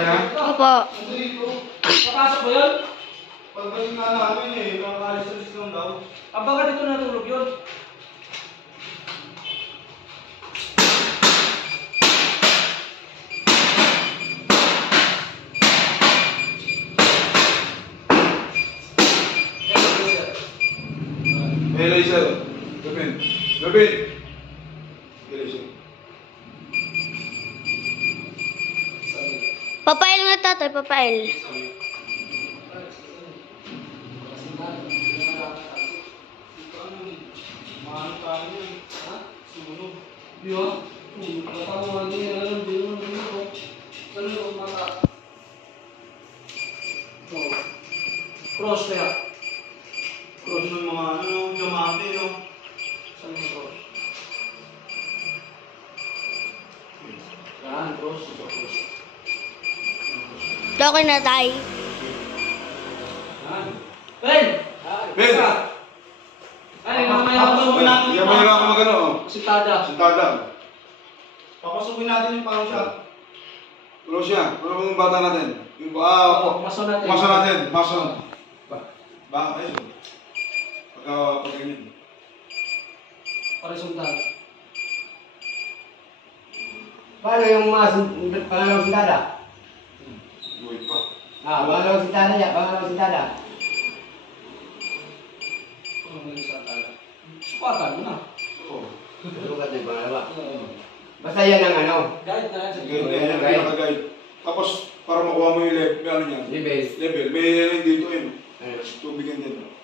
niya? Opo. Papasok ba yun? Pagbalik na namin eh, nakakalis-alis lang daw. Baka dito natulog yun. Hey, Laser. Gabin. Gabin. Hey, Laser. Papail nga tatay, papail. Mahal tayo yun. Ha? Sunog. Di ba? Natawa niya. Alam, di naman dito. Ano yung mata? Cross kaya? Cross ng mga ano, diamante, no? Saan yung cross? Yan, cross. Okay na tay. Yan. Ben! Ben! Ay, mamaya Papasukin natin yung mamaya ako magano. Sintada. Sintada. Papasukin natin yung pang siya. Ano siya? Ano yung bata natin? Yung Maso natin. Maso natin. Maso. Ba? Ayun. Pag ganyan. Horizontal. Paano yung mga pangalawang sintada? Buhay pa. Pangalawang sintada niya, pangalawang sintada. Ano yung sintada? Supatan mo na. Oo. Lukat na yung pangalawa. Basta yan ang ano, Guide na yan sa Ganyan, yan yung pinaka-guide. Tapos, para makuha mo yung level, ano niyan? level. Level. May ano dito yun. Ano? Tubigan din.